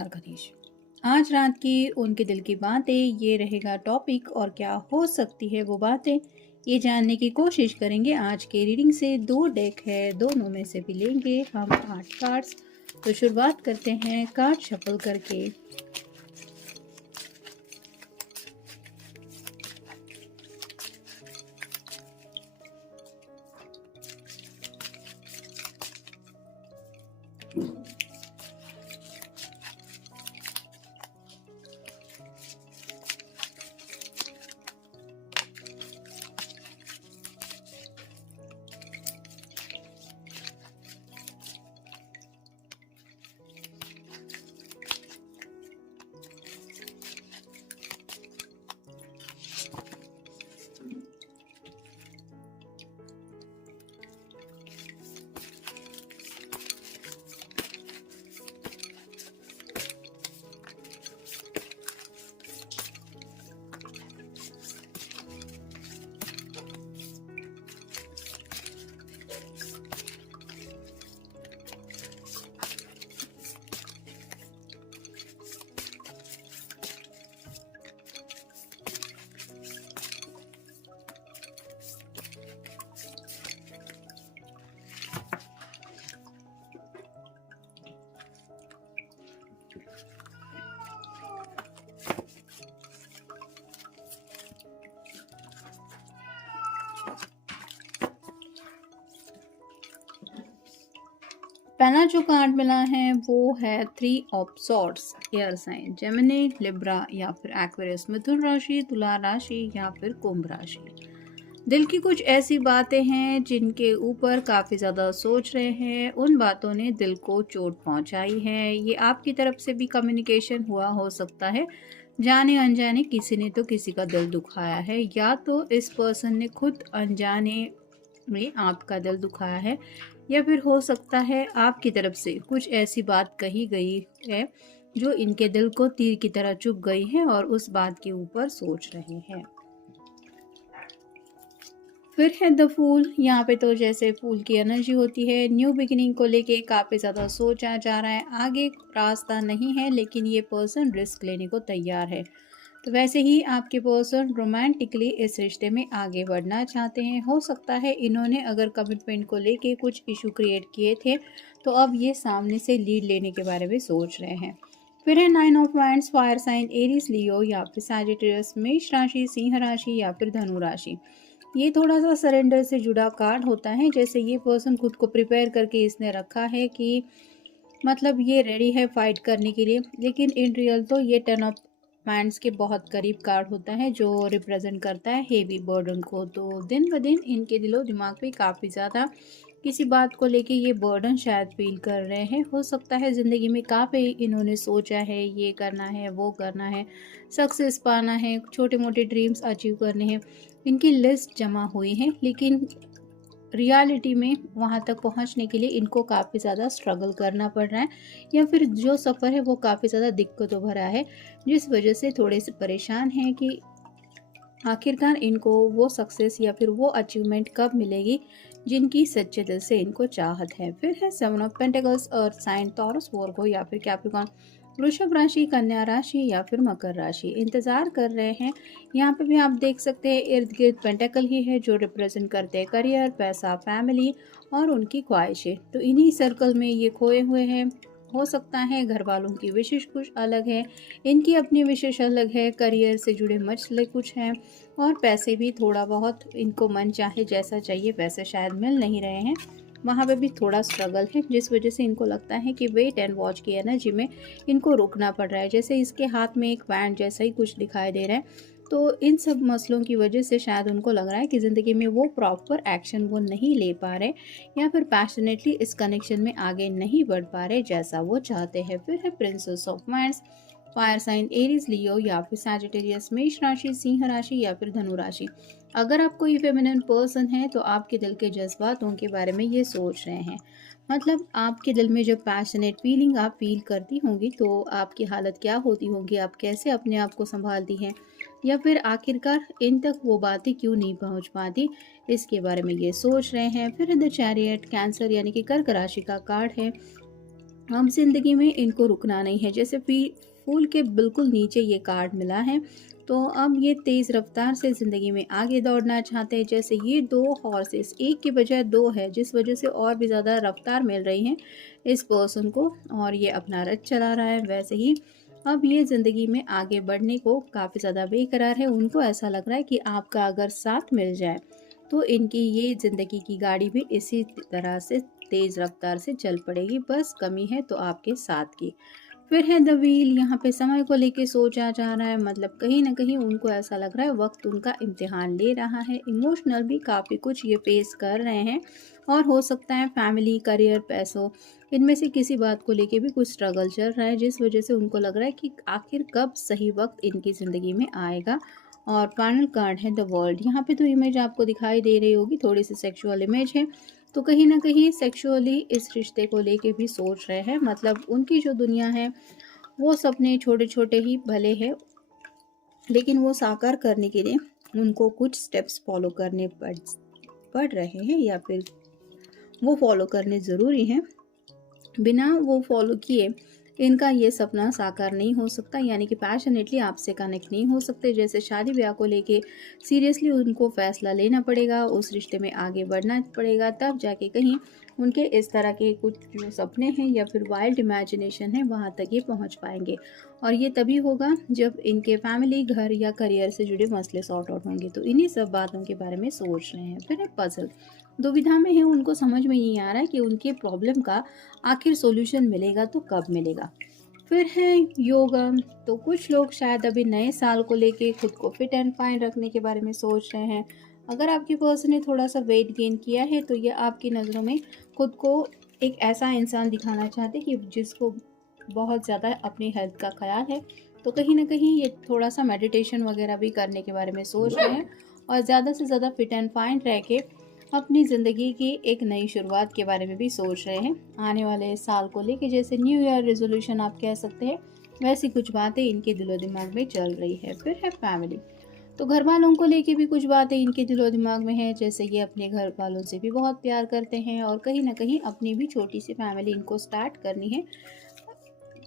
नमस्कार गणेश। आज रात की उनके दिल की बातें ये रहेगा टॉपिक और क्या हो सकती है वो बातें ये जानने की कोशिश करेंगे। आज के रीडिंग से दो डेक है, दोनों में से भी लेंगे हम 8 कार्ड्स। तो शुरुआत करते हैं कार्ड शफल करके। पहला जो कार्ड मिला है वो है 3 of swords. Air sign Gemini, Libra या फिर एक्वेरियस, मिथुन राशि, तुला राशि या फिर कुंभ राशि। दिल की कुछ ऐसी बातें हैं जिनके ऊपर काफ़ी ज़्यादा सोच रहे हैं। उन बातों ने दिल को चोट पहुंचाई है। ये आपकी तरफ से भी कम्युनिकेशन हुआ हो सकता है। जाने अनजाने किसी ने तो किसी का दिल दुखाया है, या तो इस पर्सन ने खुद अनजाने में आपका दिल दुखाया है, या फिर हो सकता है आपकी तरफ से कुछ ऐसी बात कही गई है जो इनके दिल को तीर की तरह चुभ गई है और उस बात के ऊपर सोच रहे हैं। फिर है द फूल। यहाँ पे तो जैसे फूल की एनर्जी होती है, न्यू बिगिनिंग को लेके काफ़ी ज़्यादा सोचा जा रहा है। आगे रास्ता नहीं है लेकिन ये पर्सन रिस्क लेने को तैयार है। तो वैसे ही आपके पर्सन रोमांटिकली इस रिश्ते में आगे बढ़ना चाहते हैं। हो सकता है इन्होंने अगर कमिटमेंट को लेके कुछ इशू क्रिएट किए थे तो अब ये सामने से लीड लेने के बारे में सोच रहे हैं। फिर है 9 of wands, fire sign Aries, Leo या फिर सैजिटेरियस, मेष राशि, सिंह राशि या फिर धनु राशि। ये थोड़ा सा सरेंडर से जुड़ा कार्ड होता है। जैसे ये पर्सन खुद को प्रिपेयर करके इसने रखा है कि मतलब ये रेडी है फाइट करने के लिए, लेकिन इन रियल तो ये 10 ऑफ वांड्स के बहुत करीब कार्ड होता है जो रिप्रेजेंट करता है हेवी बर्डन को। तो दिन ब दिन इनके दिलो दिमाग पे काफ़ी ज़्यादा किसी बात को लेके ये बर्डन शायद फील कर रहे हैं। हो सकता है ज़िंदगी में काफ़ी इन्होंने सोचा है, ये करना है, वो करना है, सक्सेस पाना है, छोटे मोटे ड्रीम्स अचीव करने हैं। इनकी लिस्ट जमा हुई है, लेकिन रियलिटी में वहाँ तक पहुँचने के लिए इनको काफ़ी ज़्यादा स्ट्रगल करना पड़ रहा है, या फिर जो सफ़र है वो काफ़ी ज़्यादा दिक्कतों भरा है, जिस वजह से थोड़े से परेशान हैं कि आखिरकार इनको वो सक्सेस या फिर वो अचीवमेंट कब मिलेगी जिनकी सच्चे दिल से इनको चाहत है। फिर है 7 ऑफ पेंटिकल्स और साइन टॉरस, वोर्गो या फिर कैप्रिकॉर्न, वृषभ राशि, कन्या राशि या फिर मकर राशि। इंतजार कर रहे हैं। यहाँ पे भी आप देख सकते हैं इर्द गिर्द पेंटेकल ही है जो रिप्रेजेंट करते हैं करियर, पैसा, फैमिली और उनकी ख्वाहिशें। तो इन्हीं सर्कल में ये खोए हुए हैं। हो सकता है घर वालों की विशेष कुछ अलग है, इनकी अपनी विशेष अलग है, करियर से जुड़े मसले कुछ हैं और पैसे भी थोड़ा बहुत इनको मन चाहे जैसा चाहिए वैसे शायद मिल नहीं रहे हैं। वहाँ पे भी थोड़ा स्ट्रगल है, जिस वजह से इनको लगता है कि वेट एंड वॉच की एनर्जी में इनको रुकना पड़ रहा है। जैसे इसके हाथ में एक बैंड जैसा ही कुछ दिखाई दे रहा है। तो इन सब मसलों की वजह से शायद उनको लग रहा है कि ज़िंदगी में वो प्रॉपर एक्शन वो नहीं ले पा रहे, या फिर पैशनेटली इस कनेक्शन में आगे नहीं बढ़ पा रहे जैसा वो चाहते हैं। फिर है princess of wands, fire sign Aries, Leo या फिर सैजिटेरियस, मेष राशि, सिंह राशि या फिर धनु राशि। अगर आप कोई फेमिनिन पर्सन है तो आपके दिल के जज्बातों के बारे में ये सोच रहे हैं। मतलब आपके दिल में जब पैशनेट फीलिंग आप फील करती होंगी तो आपकी हालत क्या होती होगी, आप कैसे अपने आप को संभालती हैं, या फिर आखिरकार इन तक वो बातें क्यों नहीं पहुंच पाती, इसके बारे में ये सोच रहे हैं। फिर द चैरियट, कैंसर यानी कि कर्क राशि का कार्ड है। अब ज़िंदगी में इनको रुकना नहीं है। जैसे फूल के बिल्कुल नीचे ये कार्ड मिला है, तो अब ये तेज़ रफ्तार से ज़िंदगी में आगे दौड़ना चाहते हैं। जैसे ये 2 हॉर्सेस, एक की बजाय 2 है, जिस वजह से और भी ज़्यादा रफ्तार मिल रही है इस पर्सन को और ये अपना रथ चला रहा है। वैसे ही अब ये ज़िंदगी में आगे बढ़ने को काफ़ी ज़्यादा बेकरार है। उनको ऐसा लग रहा है कि आपका अगर साथ मिल जाए, तो इनकी ये ज़िंदगी की गाड़ी भी इसी तरह से तेज़ रफ्तार से चल पड़ेगी, बस कमी है तो आपके साथ की। फिर है द व्हील, यहाँ पे समय को लेके सोचा जा रहा है, मतलब कहीं न कहीं उनको ऐसा लग रहा है वक़्त उनका इम्तिहान ले रहा है। इमोशनल भी काफ़ी कुछ ये फ़ेस कर रहे हैं और हो सकता है फैमिली, करियर, पैसों, इनमें से किसी बात को लेके भी कुछ स्ट्रगल चल रहा है, जिस वज़ह से उनको लग रहा है कि आखिर कब सही वक़्त इनकी ज़िंदगी में आएगा। और फाइनल कार्ड है द वर्ल्ड। यहाँ पे तो इमेज आपको दिखाई दे रही होगी, थोड़ी-सी सेक्सुअल इमेज है। तो कहीं न कहीं सेक्सुअली इस रिश्ते को लेके भी सोच रहे हैं, मतलब उनकी जो दुनिया है वो सपने छोटे-छोटे ही भले हैं, लेकिन वो साकार करने के लिए उनको कुछ स्टेप्स फॉलो करने पड़ रहे हैं या फिर वो फॉलो करने ज़रूरी हैं। बिना वो फॉलो किए इनका ये सपना साकार नहीं हो सकता, यानी कि पैशनेटली आपसे कनेक्ट नहीं हो सकते। जैसे शादी ब्याह को लेके सीरियसली उनको फैसला लेना पड़ेगा, उस रिश्ते में आगे बढ़ना पड़ेगा, तब जाके कहीं उनके इस तरह के कुछ जो सपने हैं या फिर वाइल्ड इमेजिनेशन है वहाँ तक ये पहुँच पाएंगे। और ये तभी होगा जब इनके फैमिली, घर या करियर से जुड़े मसले सॉर्ट आउट होंगे। तो इन्हीं सब बातों के बारे में सोच रहे हैं। फिर एक पजल, दुविधा में है, उनको समझ में नहीं आ रहा है कि उनके प्रॉब्लम का आखिर सॉल्यूशन मिलेगा तो कब मिलेगा। फिर है योगा, तो कुछ लोग शायद अभी नए साल को लेके खुद को फिट एंड फाइन रखने के बारे में सोच रहे हैं। अगर आपकी पर्सन ने थोड़ा सा वेट गेन किया है तो ये आपकी नज़रों में खुद को एक ऐसा इंसान दिखाना चाहते हैं कि जिसको बहुत ज़्यादा अपनी हेल्थ का ख्याल है। तो कहीं ना कहीं ये थोड़ा सा मेडिटेशन वगैरह भी करने के बारे में सोच रहे हैं और ज़्यादा से ज़्यादा फिट एंड फाइन रह के अपनी ज़िंदगी की एक नई शुरुआत के बारे में भी सोच रहे हैं। आने वाले साल को लेके जैसे न्यू ईयर रेजोल्यूशन आप कह सकते हैं, वैसी कुछ बातें इनके दिलो दिमाग में चल रही है। फिर है फैमिली, तो घर वालों को लेके भी कुछ बातें इनके दिलो दिमाग में है। जैसे ये अपने घर वालों से भी बहुत प्यार करते हैं और कहीं ना कहीं अपनी भी छोटी सी फैमिली इनको स्टार्ट करनी है।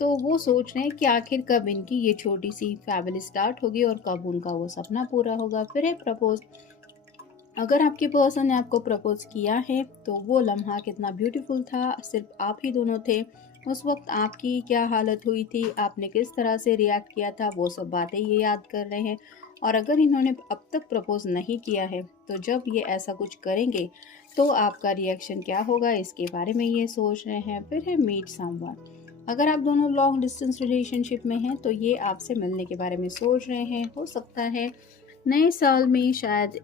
तो वो सोच रहे हैं कि आखिर कब इनकी ये छोटी सी फैमिली स्टार्ट होगी और कब उनका वो सपना पूरा होगा। फिर है प्रपोज, अगर आपके पर्सन ने आपको प्रपोज किया है तो वो लम्हा कितना ब्यूटीफुल था, सिर्फ आप ही दोनों थे। उस वक्त आपकी क्या हालत हुई थी, आपने किस तरह से रिएक्ट किया था, वो सब बातें ये याद कर रहे हैं। और अगर इन्होंने अब तक प्रपोज नहीं किया है तो जब ये ऐसा कुछ करेंगे तो आपका रिएक्शन क्या होगा, इसके बारे में ये सोच रहे हैं। फिर है मीट समवन, अगर आप दोनों लॉन्ग डिस्टेंस रिलेशनशिप में हैं तो ये आपसे मिलने के बारे में सोच रहे हैं। हो सकता है नए साल में शायद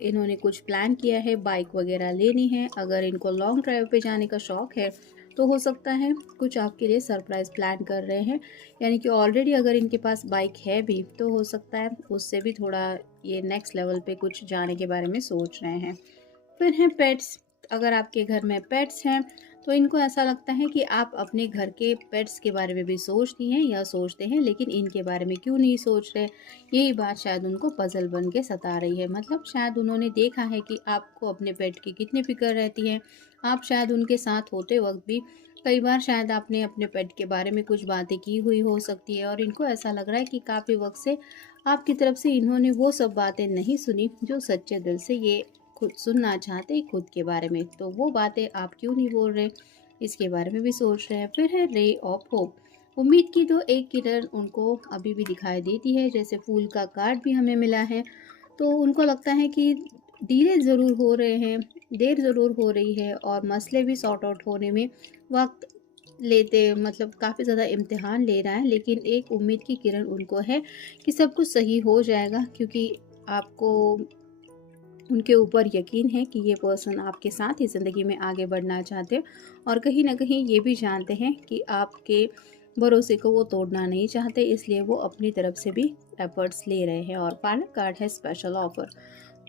इन्होंने कुछ प्लान किया है, बाइक वगैरह लेनी है। अगर इनको लॉन्ग ड्राइव पे जाने का शौक है तो हो सकता है कुछ आपके लिए सरप्राइज प्लान कर रहे हैं, यानी कि ऑलरेडी अगर इनके पास बाइक है भी तो हो सकता है उससे भी थोड़ा ये नेक्स्ट लेवल पे कुछ जाने के बारे में सोच रहे हैं। फिर हैं पेट्स, अगर आपके घर में पेट्स हैं तो इनको ऐसा लगता है कि आप अपने घर के पेट्स के बारे में भी सोचती हैं या सोचते हैं, लेकिन इनके बारे में क्यों नहीं सोच रहे। यही बात शायद उनको पजल बन के सता रही है। मतलब शायद उन्होंने देखा है कि आपको अपने पेट की कितनी फिक्र रहती है। आप शायद उनके साथ होते वक्त भी कई बार शायद आपने अपने पेट के बारे में कुछ बातें की हुई हो सकती है और इनको ऐसा लग रहा है कि काफ़ी वक्त से आपकी तरफ से इन्होंने वो सब बातें नहीं सुनी जो सच्चे दिल से ये खुद सुनना चाहते हैं खुद के बारे में। तो वो बातें आप क्यों नहीं बोल रहे, इसके बारे में भी सोच रहे हैं। फिर है रे ऑफ होप, उम्मीद की तो एक किरण उनको अभी भी दिखाई देती है। जैसे फूल का कार्ड भी हमें मिला है, तो उनको लगता है कि धीरे ज़रूर हो रहे हैं, देर ज़रूर हो रही है और मसले भी सॉर्ट आउट होने में वक्त लेते, मतलब काफ़ी ज़्यादा इम्तिहान ले रहा है, लेकिन एक उम्मीद की किरण उनको है कि सब कुछ सही हो जाएगा, क्योंकि आपको उनके ऊपर यकीन है कि ये पर्सन आपके साथ ही ज़िंदगी में आगे बढ़ना चाहते हैं और कहीं ना कहीं ये भी जानते हैं कि आपके भरोसे को वो तोड़ना नहीं चाहते, इसलिए वो अपनी तरफ से भी एफर्ट्स ले रहे हैं। और फाइनल कार्ड है स्पेशल ऑफर,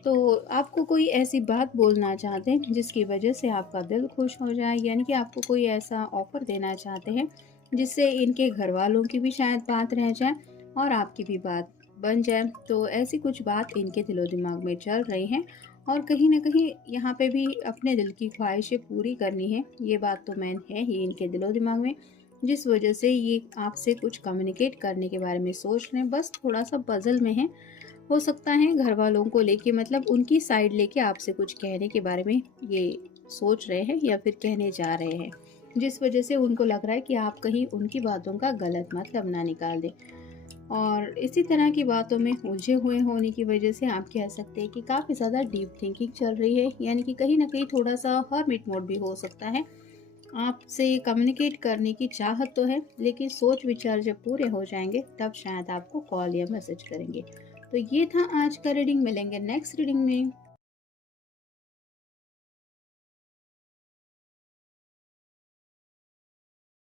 तो आपको कोई ऐसी बात बोलना चाहते हैं जिसकी वजह से आपका दिल खुश हो जाए, यानी कि आपको कोई ऐसा ऑफ़र देना चाहते हैं जिससे इनके घर वालों की भी शायद बात रह जाए और आपकी भी बात बन जाए। तो ऐसी कुछ बात इनके दिलो दिमाग में चल रही है और कहीं न कहीं यहाँ पे भी अपने दिल की ख्वाहिशें पूरी करनी है, ये बात तो मेन है ही इनके दिलो-दिमाग में, जिस वजह से ये आपसे कुछ कम्युनिकेट करने के बारे में सोच रहे हैं, बस थोड़ा-सा पज़ल में हैं। हो सकता है घरवालों को लेके मतलब उनकी साइड लेके आपसे कुछ कहने के बारे में ये सोच रहे हैं या फिर कहने जा रहे हैं, जिस वजह से उनको लग रहा है कि आप कहीं उनकी बातों का गलत मतलब ना निकाल दें। और इसी तरह की बातों में उलझे हुए होने की वजह से आप कह सकते हैं कि काफ़ी ज़्यादा डीप थिंकिंग चल रही है, यानी कि कहीं न कहीं थोड़ा-सा हर्मिट मोड भी हो सकता है। आपसे कम्युनिकेट करने की चाहत तो है, लेकिन सोच-विचार जब पूरे हो जाएँगे, तब शायद आपको कॉल या मैसेज करेंगे। तो ये था आज का रीडिंग, मिलेंगे नेक्स्ट रीडिंग में।